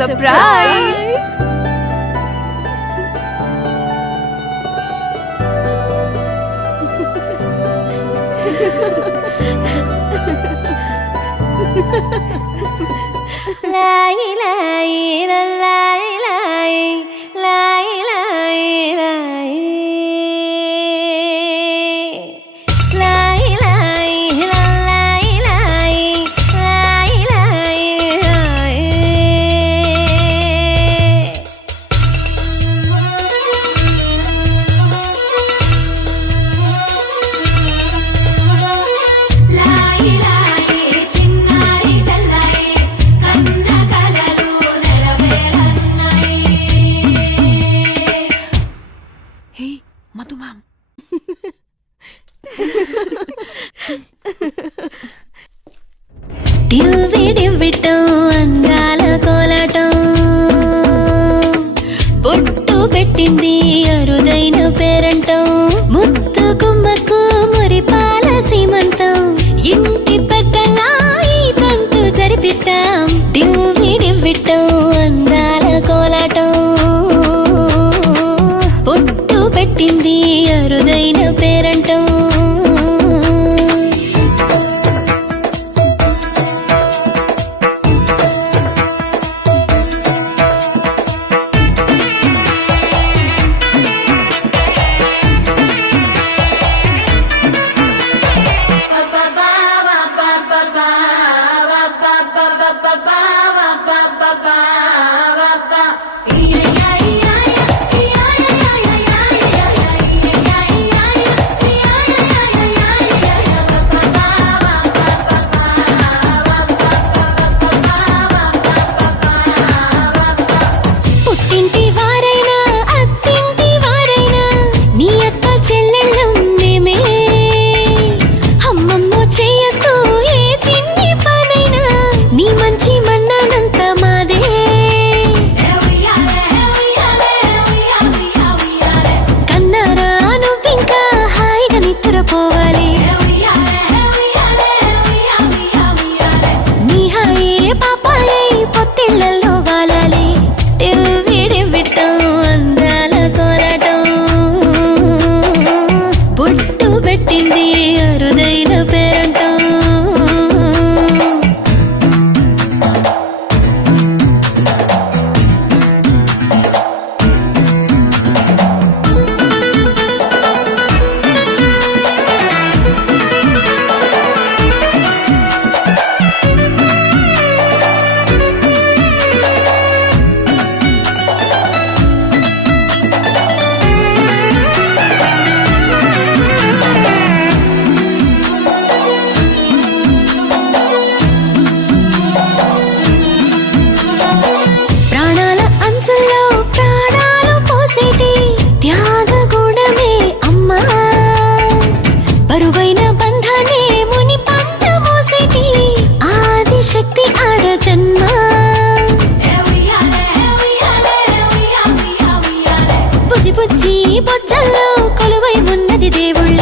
Surprise. లాయి లాయి లాయి లాయి లాయి లాయి లాయి లాయి లాయి లాయి లాయి లాయి లాయి లాయి లాయి చిన్నారి చల్లాయి కన్న కలలు నెరవేరన్నాయి. హే మధు మ్యామ్, డివ్విడివ్విటం అందాల కోలాటం బొట్టు పెట్టింది అరుదైన పేరంటం ముత్తు గుమ్మకు మురిపాల సీమంతం ఇంటి పెద్దలా ఈ తంతు జరిపిద్దాం డివ్విడివ్విటం అందాల కోలాటం బొట్టు పెట్టింది అరుదైన పేరంటం పుట్టింటి వారైనా అత్తింటి వారైనా నీ అక్క చెల్లెళ్ళం మేమే అమ్మమ్మ చెయ్యతో ఏ చిన్ని పనైనా నీ మంచి మన్నానంత మాదే కన్నారా నువ్వింకా హాయిగా నిద్రపోవాలి నీ హాయే పాపాయే పొత్తిళ్లలో వాలాలి డివ్విడివ్విటం అందాల కోలాటం బొట్టు పెట్టింది అరుదైన పేరంటం ప్రాణాల అంచుల్లో ప్రాణాలు పోసేటి త్యాగ గుణమే అమ్మా బరువైన బంధాన్ని ముని పంట మోసేటి ఆదిశక్తి ఆడ జన్మ బుజ్జి బుజ్జి బొజ్జల్లో కొలువై ఉన్నది దేవుళ్ళ